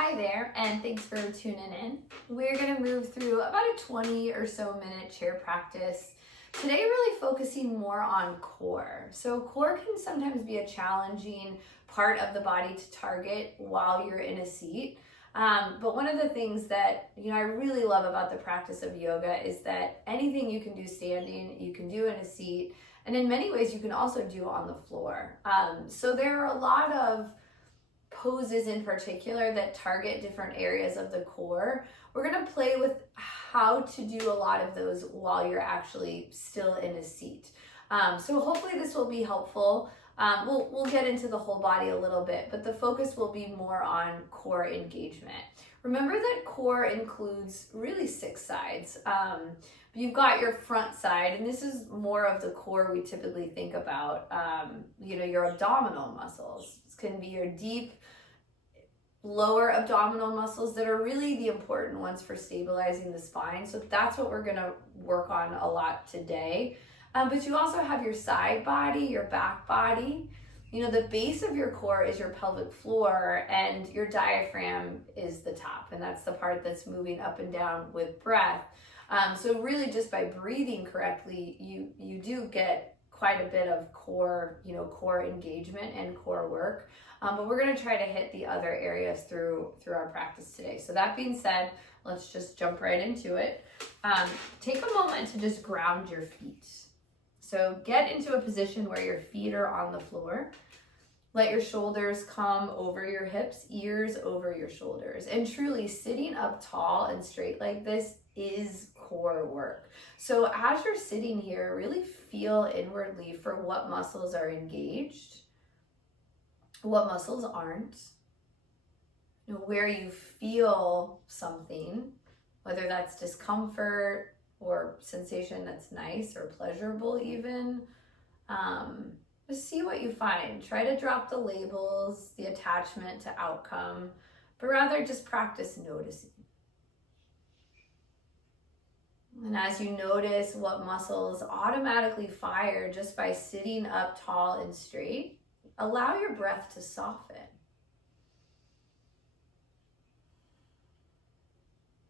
Hi there, and thanks for tuning in. We're going to move through about a 20 or so minute chair practice. Today, really focusing more on core. So core can sometimes be a challenging part of the body to target while you're in a seat. But one of the things that I really love about the practice of yoga is that anything you can do standing, you can do in a seat, and in many ways you can also do on the floor. So there are a lot of poses in particular that target different areas of the core. We're going to play with how to do a lot of those while you're actually still in a seat. So hopefully this will be helpful. We'll get into the whole body a little bit, but the focus will be more on core engagement. Remember that core includes really 6 sides. You've got your front side, and this is more of the core we typically think about. Your abdominal muscles. This can be your deep lower abdominal muscles that are really the important ones for stabilizing the spine. So that's what we're going to work on a lot today. But you also have your side body, your back body. The base of your core is your pelvic floor, and your diaphragm is the top, and that's the part that's moving up and down with breath. So really just by breathing correctly, you do get quite a bit of core engagement and core work. But we're going to try to hit the other areas through our practice today. So that being said, let's just jump right into it. Take a moment to just ground your feet. So get into a position where your feet are on the floor. Let your shoulders come over your hips, ears over your shoulders. And truly, sitting up tall and straight like this is core work. So as you're sitting here, really feel inwardly for what muscles are engaged, what muscles aren't, where you feel something, whether that's discomfort or sensation that's nice or pleasurable even. Just see what you find. Try to drop the labels, the attachment to outcome, but rather just practice noticing. And as you notice what muscles automatically fire just by sitting up tall and straight, allow your breath to soften.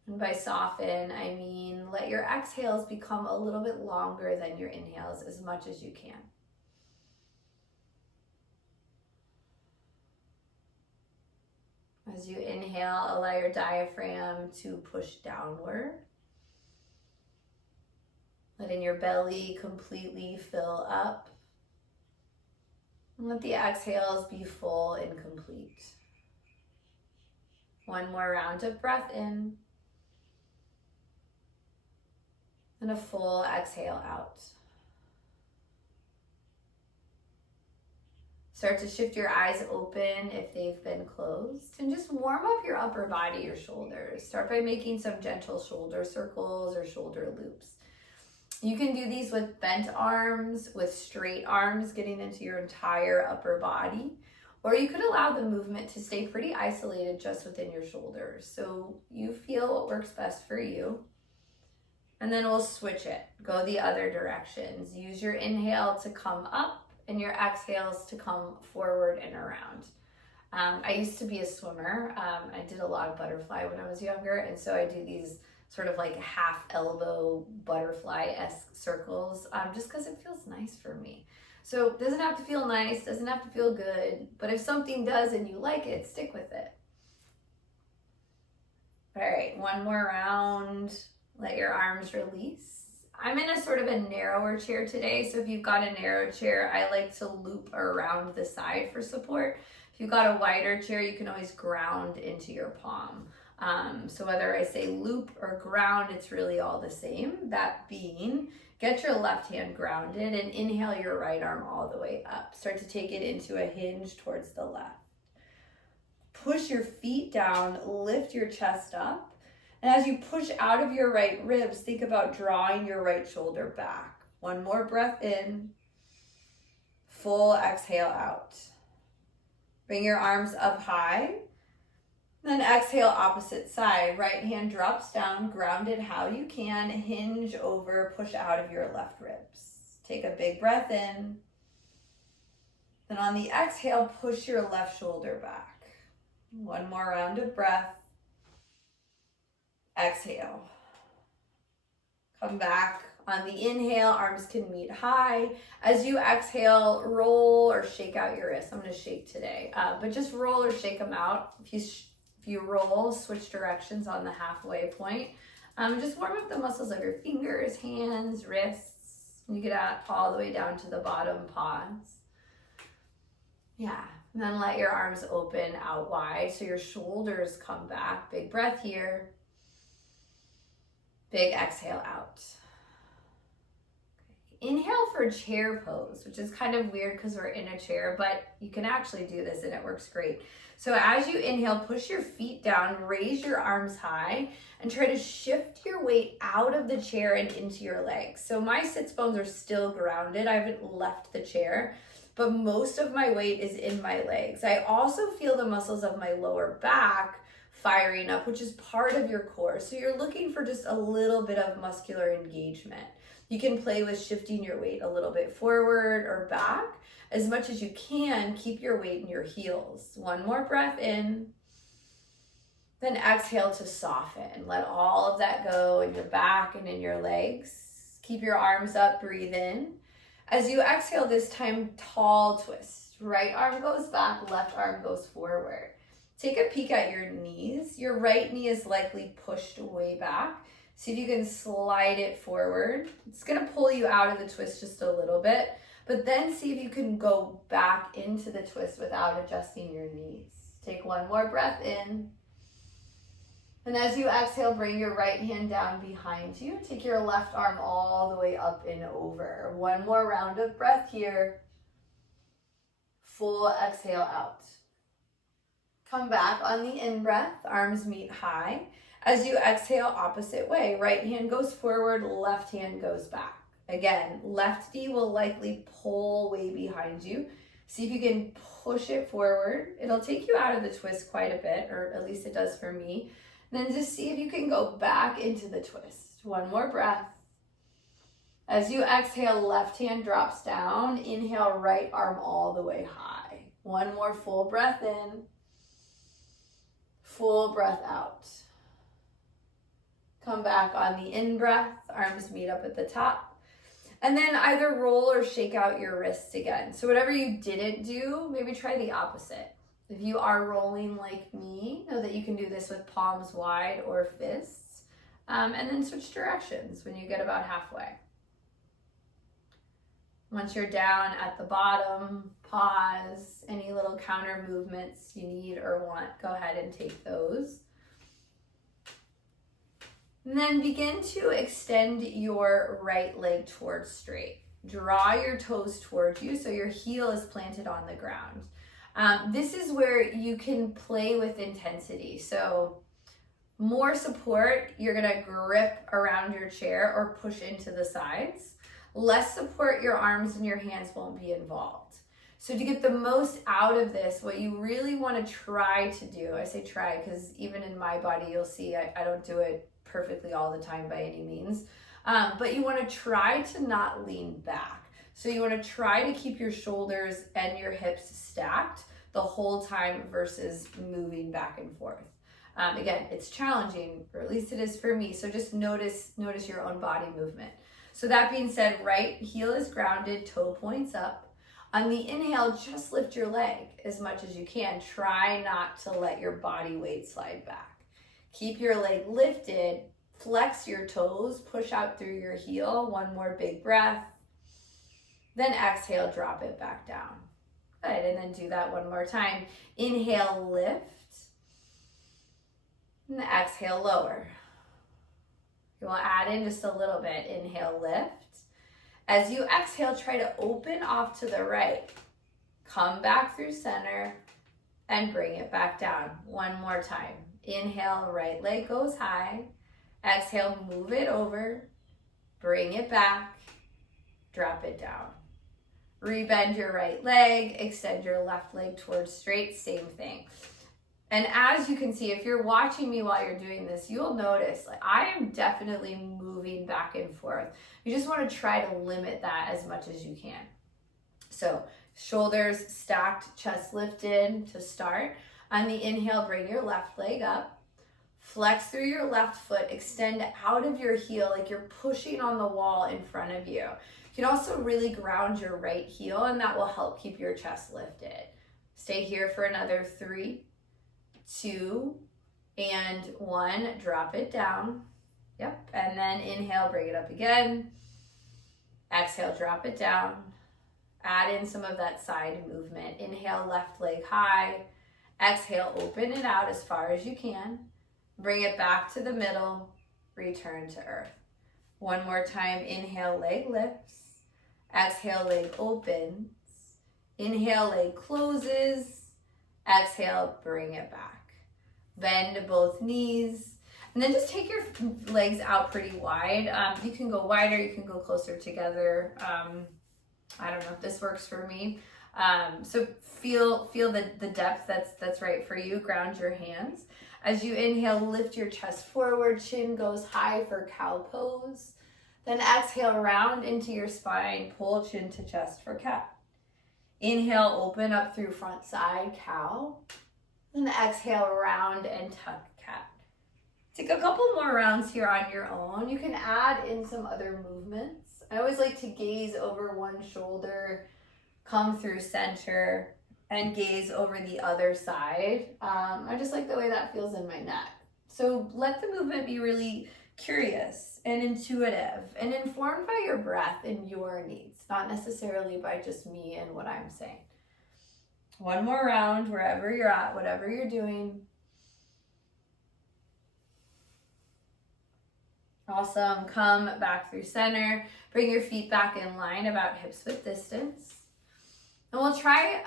And by soften, I mean let your exhales become a little bit longer than your inhales as much as you can. As you inhale, allow your diaphragm to push downward. Letting your belly completely fill up. And let the exhales be full and complete. One more round of breath in. And a full exhale out. Start to shift your eyes open if they've been closed. And just warm up your upper body, your shoulders. Start by making some gentle shoulder circles or shoulder loops. You can do these with bent arms, with straight arms, getting into your entire upper body. Or you could allow the movement to stay pretty isolated just within your shoulders. So you feel what works best for you. And then we'll switch it. Go the other directions. Use your inhale to come up and your exhales to come forward and around. I used to be a swimmer. I did a lot of butterfly when I was younger. And so I do these sort of like half elbow butterfly-esque circles, just because it feels nice for me. So it doesn't have to feel nice, doesn't have to feel good, but if something does and you like it, stick with it. All right, one more round. Let your arms release. I'm in a sort of a narrower chair today, so if you've got a narrow chair, I like to loop around the side for support. If you've got a wider chair, you can always ground into your palm. So whether I say loop or ground, it's really all the same. That being, get your left hand grounded and inhale your right arm all the way up. Start to take it into a hinge towards the left. Push your feet down, lift your chest up. And as you push out of your right ribs, think about drawing your right shoulder back. One more breath in. Full exhale out. Bring your arms up high. Then exhale, opposite side. Right hand drops down, grounded how you can. Hinge over, push out of your left ribs. Take a big breath in. Then on the exhale, push your left shoulder back. One more round of breath. Exhale. Come back. On the inhale, arms can meet high. As you exhale, roll or shake out your wrists. I'm going to shake today, but just roll or shake them out. If you roll, switch directions on the halfway point. Just warm up the muscles of your fingers, hands, wrists. You get out all the way down to the bottom, pause. Yeah, and then let your arms open out wide so your shoulders come back. Big breath here. Big exhale out. Inhale for chair pose, which is kind of weird because we're in a chair, but you can actually do this and it works great. So as you inhale, push your feet down, raise your arms high, and try to shift your weight out of the chair and into your legs. So my sits bones are still grounded. I haven't left the chair, but most of my weight is in my legs. I also feel the muscles of my lower back firing up, which is part of your core. So you're looking for just a little bit of muscular engagement. You can play with shifting your weight a little bit forward or back. As much as you can, keep your weight in your heels. One more breath in. Then exhale to soften. Let all of that go in your back and in your legs. Keep your arms up, breathe in. As you exhale this time, tall twist. Right arm goes back, left arm goes forward. Take a peek at your knees. Your right knee is likely pushed way back. See if you can slide it forward. It's gonna pull you out of the twist just a little bit, but then see if you can go back into the twist without adjusting your knees. Take one more breath in. And as you exhale, bring your right hand down behind you. Take your left arm all the way up and over. One more round of breath here. Full exhale out. Come back on the in-breath, arms meet high. As you exhale, opposite way. Right hand goes forward, left hand goes back. Again, left knee will likely pull way behind you. See if you can push it forward. It'll take you out of the twist quite a bit, or at least it does for me. Then just see if you can go back into the twist. One more breath. As you exhale, left hand drops down. Inhale, right arm all the way high. One more full breath in. Full breath out. Come back on the in-breath, arms meet up at the top. And then either roll or shake out your wrists again. So whatever you didn't do, maybe try the opposite. If you are rolling like me, know that you can do this with palms wide or fists. And then switch directions when you get about halfway. Once you're down at the bottom, pause. Any little counter movements you need or want, go ahead and take those. And then begin to extend your right leg towards straight. Draw your toes towards you so your heel is planted on the ground. This is where you can play with intensity. So more support, you're gonna grip around your chair or push into the sides. Less support, your arms and your hands won't be involved. So to get the most out of this, what you really want to try to do, I say try because even in my body, you'll see I don't do it perfectly all the time by any means, but you want to try to not lean back. So you want to try to keep your shoulders and your hips stacked the whole time versus moving back and forth. Again, it's challenging, or at least it is for me. So just notice your own body movement. So that being said, right heel is grounded, toe points up. On the inhale, just lift your leg as much as you can. Try not to let your body weight slide back. Keep your leg lifted, flex your toes, push out through your heel. One more big breath. Then exhale, drop it back down. Good, and then do that one more time. Inhale, lift. And exhale, lower. You will add in just a little bit. Inhale, lift. As you exhale, try to open off to the right. Come back through center and bring it back down. One more time. Inhale, right leg goes high. Exhale, move it over. Bring it back. Drop it down. Rebend your right leg. Extend your left leg towards straight. Same thing. And as you can see, if you're watching me while you're doing this, you'll notice like I am definitely moving back and forth. You just want to try to limit that as much as you can. So shoulders stacked, chest lifted to start. On the inhale, bring your left leg up. Flex through your left foot, extend out of your heel like you're pushing on the wall in front of you. You can also really ground your right heel, and that will help keep your chest lifted. Stay here for another 3, 2, and 1. Drop it down. Yep, and then inhale, bring it up again. Exhale, drop it down. Add in some of that side movement. Inhale, left leg high. Exhale, open it out as far as you can. Bring it back to the middle. Return to earth. One more time. Inhale, leg lifts. Exhale, leg opens. Inhale, leg closes. Exhale, bring it back. Bend both knees. And then just take your legs out pretty wide. You can go wider, you can go closer together. I don't know if this works for me. So feel the depth that's right for you. Ground your hands. As you inhale, lift your chest forward, chin goes high for cow pose. Then exhale, round into your spine, pull chin to chest for cat. Inhale, open up through front side, cow. Then exhale, round and tuck, cat. Take a couple more rounds here on your own. You can add in some other movements. I always like to gaze over one shoulder, come through center, and gaze over the other side. I just like the way that feels in my neck. So let the movement be really curious and intuitive and informed by your breath and your needs, not necessarily by just me and what I'm saying. One more round, wherever you're at, whatever you're doing. Awesome. Come back through center. Bring your feet back in line, about hips width distance. And we'll try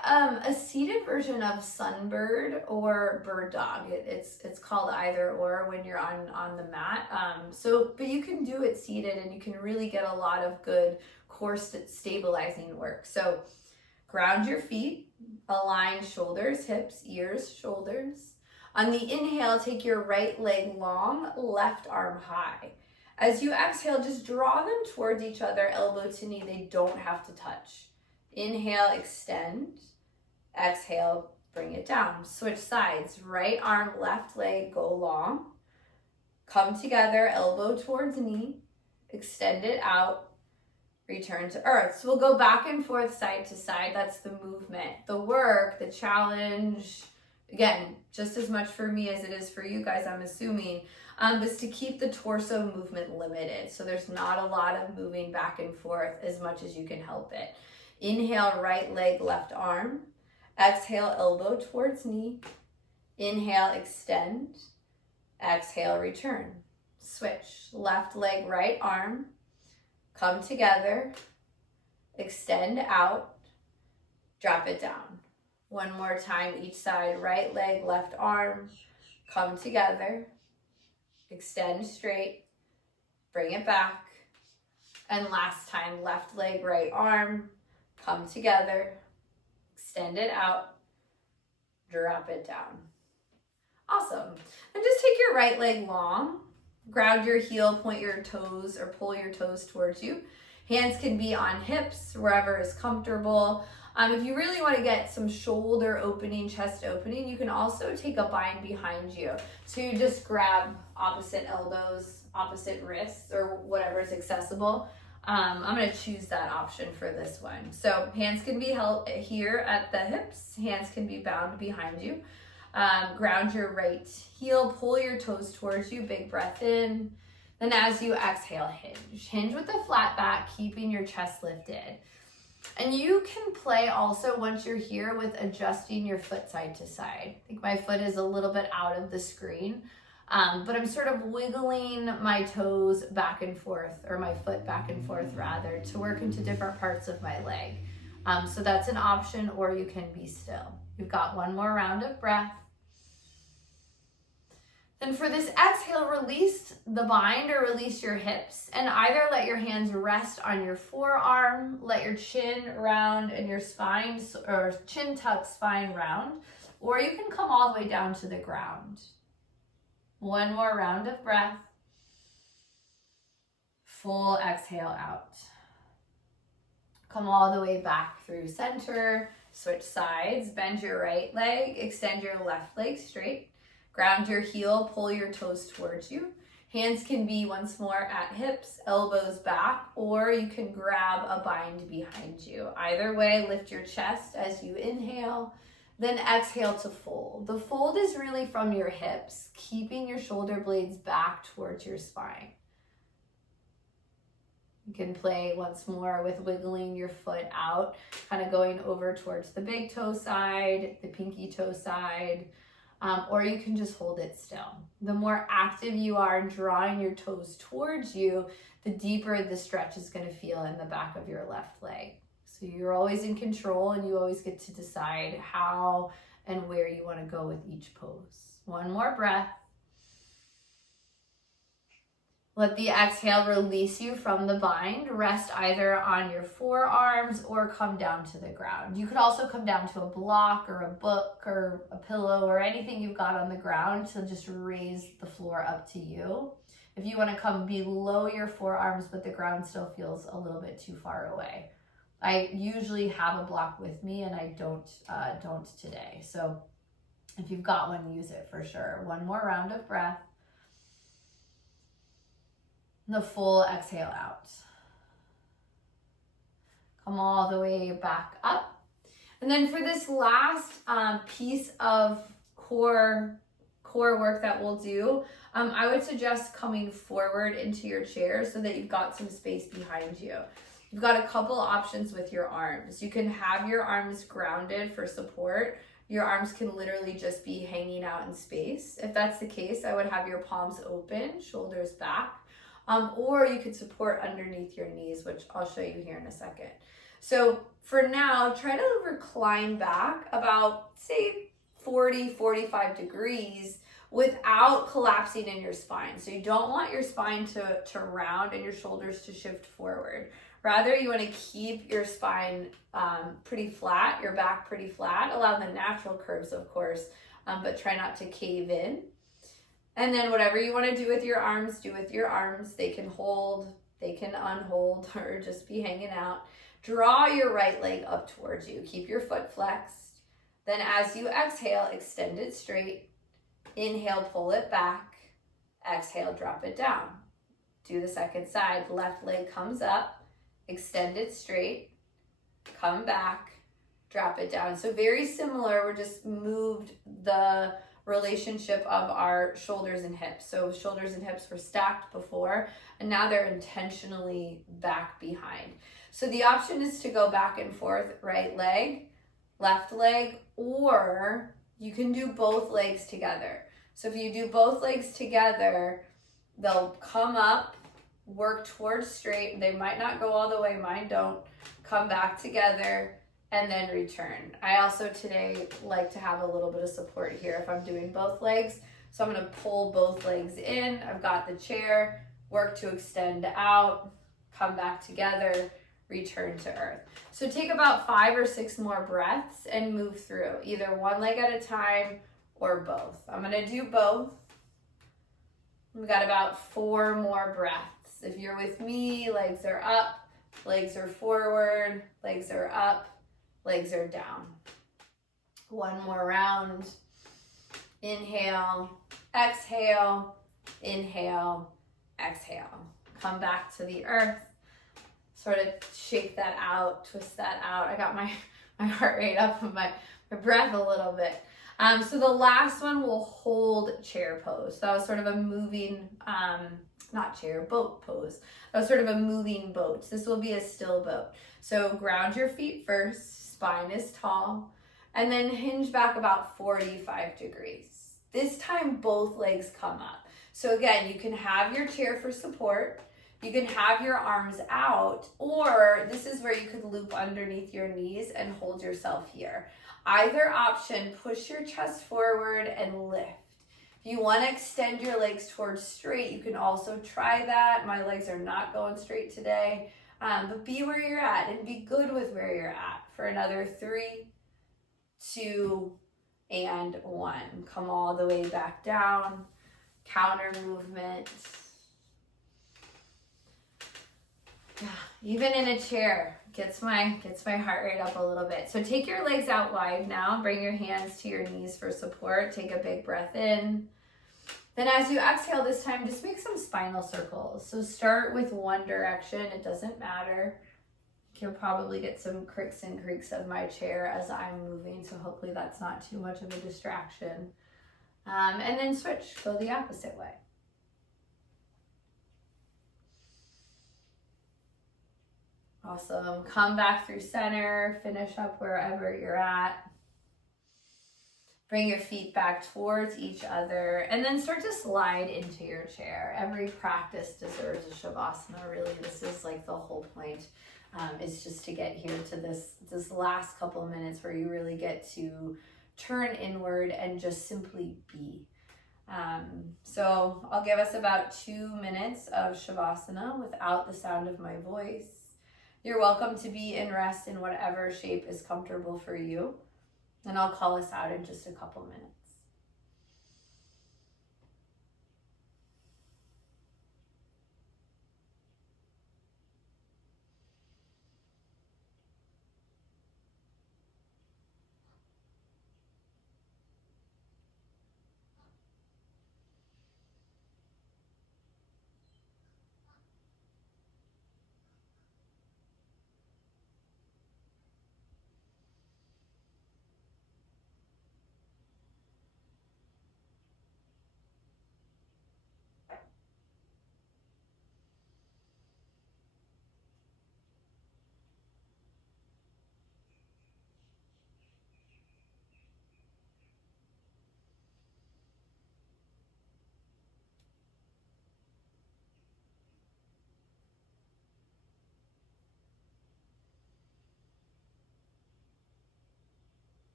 a seated version of sunbird or bird dog. It's called either or when you're on the mat. But you can do it seated, and you can really get a lot of good core stabilizing work. So ground your feet, align shoulders, hips, ears, shoulders. On the inhale, take your right leg long, left arm high. As you exhale, just draw them towards each other, elbow to knee. They don't have to touch. Inhale, extend. Exhale, bring it down. Switch sides. Right arm, left leg, go long. Come together, elbow towards knee. Extend it out. Return to earth. So we'll go back and forth, side to side. That's the movement. The work, the challenge, again, just as much for me as it is for you guys, I'm assuming, is to keep the torso movement limited. So there's not a lot of moving back and forth as much as you can help it. Inhale, right leg, left arm. Exhale, elbow towards knee. Inhale, extend. Exhale, return. Switch. Left leg, right arm. Come together. Extend out. Drop it down. One more time, each side. Right leg, left arm. Come together. Extend straight. Bring it back. And last time, left leg, right arm. Come together, extend it out, drop it down. Awesome. And just take your right leg long, ground your heel, point your toes or pull your toes towards you. Hands can be on hips, wherever is comfortable. If you really want to get some shoulder opening, chest opening, you can also take a bind behind you. So you just grab opposite elbows, opposite wrists, or whatever is accessible. I'm going to choose that option for this one. So hands can be held here at the hips. Hands can be bound behind you. Ground your right heel, pull your toes towards you, big breath in. Then as you exhale, hinge. Hinge with the flat back, keeping your chest lifted. And you can play also once you're here with adjusting your foot side to side. I think my foot is a little bit out of the screen. But I'm sort of wiggling my toes back and forth, or my foot back and forth rather, to work into different parts of my leg. So that's an option, or you can be still. You've got one more round of breath. Then for this exhale, release the bind or release your hips, and either let your hands rest on your forearm, let your chin round and your spine, or chin tuck, spine round, or you can come all the way down to the ground. One more round of breath. Full exhale out. Come all the way back through center. Switch sides, bend your right leg, extend your left leg straight. Ground your heel, pull your toes towards you. Hands can be once more at hips, elbows back, or you can grab a bind behind you. Either way, lift your chest as you inhale, then exhale to fold. The fold is really from your hips, keeping your shoulder blades back towards your spine. You can play once more with wiggling your foot out, kind of going over towards the big toe side, the pinky toe side, or you can just hold it still. The more active you are in drawing your toes towards you, the deeper the stretch is going to feel in the back of your left leg. So you're always in control and you always get to decide how and where you want to go with each pose. One more breath. Let the exhale release you from the bind. Rest either on your forearms or come down to the ground. You could also come down to a block or a book or a pillow or anything you've got on the ground to just raise the floor up to you. If you want to come below your forearms, but the ground still feels a little bit too far away. I usually have a block with me and I don't today. So if you've got one, use it for sure. One more round of breath. The full exhale out. Come all the way back up. And then for this last piece of core work that we'll do, I would suggest coming forward into your chair so that you've got some space behind you. You've got a couple options with your arms. You can have your arms grounded for support. Your arms can literally just be hanging out in space. If that's the case, I would have your palms open, shoulders back. Or you could support underneath your knees, which I'll show you here in a second. So for now, try to recline back about, say, 40-45 degrees without collapsing in your spine. So you don't want your spine to round and your shoulders to shift forward. Rather, you want to keep your spine pretty flat, your back pretty flat. Allow the natural curves, of course, but try not to cave in. And then whatever you want to do with your arms, do with your arms. They can hold, they can unhold, or just be hanging out. Draw your right leg up towards you. Keep your foot flexed. Then as you exhale, extend it straight. Inhale, pull it back. Exhale, drop it down. Do the second side. Left leg comes up. Extend it straight. Come back. Drop it down. So very similar. We're just moved the relationship of our shoulders and hips. So shoulders and hips were stacked before, and now they're intentionally back behind. So the option is to go back and forth, right leg, left leg, or you can do both legs together. So if you do both legs together, they'll come up, work towards straight. They might not go all the way, mine don't. Come back together, and then return. I also today like to have a little bit of support here if I'm doing both legs. So I'm gonna pull both legs in. I've got the chair, work to extend out, come back together, return to earth. So take about 5 or 6 more breaths and move through, either one leg at a time or both. I'm gonna do both. We've got about 4 more breaths. If you're with me, legs are up, legs are forward, legs are up, legs are down. One more round. Inhale, exhale, inhale, exhale. Come back to the earth. Sort of shake that out, twist that out. I got my heart rate up and my breath a little bit. So the last one will hold chair pose. So that was sort of a moving, boat pose. That was sort of a moving boat. This will be a still boat. So ground your feet first. Spine is tall, and then hinge back about 45 degrees. This time both legs come up. So again, you can have your chair for support, you can have your arms out, or this is where you could loop underneath your knees and hold yourself here. Either option, push your chest forward and lift. If you want to extend your legs towards straight, you can also try that. My legs are not going straight today. But be where you're at and be good with where you're at for another 3, 2, and 1. Come all the way back down. Counter movement. Even in a chair, Gets my heart rate up a little bit. So take your legs out wide now. Bring your hands to your knees for support. Take a big breath in. Then as you exhale this time, just make some spinal circles. So start with one direction. It doesn't matter. You'll probably get some cricks and creaks of my chair as I'm moving. So hopefully that's not too much of a distraction. And then switch. Go the opposite way. Awesome. Come back through center. Finish up wherever you're at. Bring your feet back towards each other. And then start to slide into your chair. Every practice deserves a Shavasana. Really, this is like the whole point. Is just to get here to this last couple of minutes where you really get to turn inward and just simply be. So I'll give us about 2 minutes of Shavasana without the sound of my voice. You're welcome to be in rest in whatever shape is comfortable for you. And I'll call us out in just a couple minutes.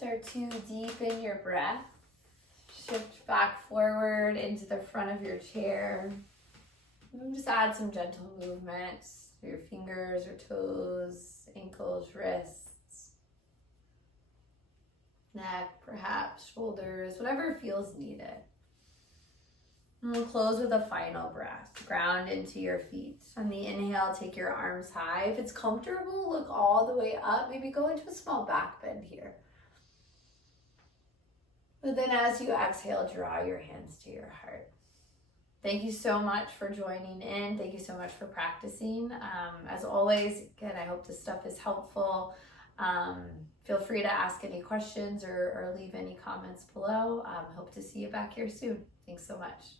Start to deepen your breath. Shift back forward into the front of your chair. And just add some gentle movements through your fingers or toes, ankles, wrists, neck, perhaps, shoulders, whatever feels needed. And we'll close with a final breath. Ground into your feet. On the inhale, take your arms high. If it's comfortable, look all the way up. Maybe go into a small back bend here. But then as you exhale, draw your hands to your heart. Thank you so much for joining in. Thank you so much for practicing. As always, again, I hope this stuff is helpful. Feel free to ask any questions or leave any comments below. Hope to see you back here soon. Thanks so much.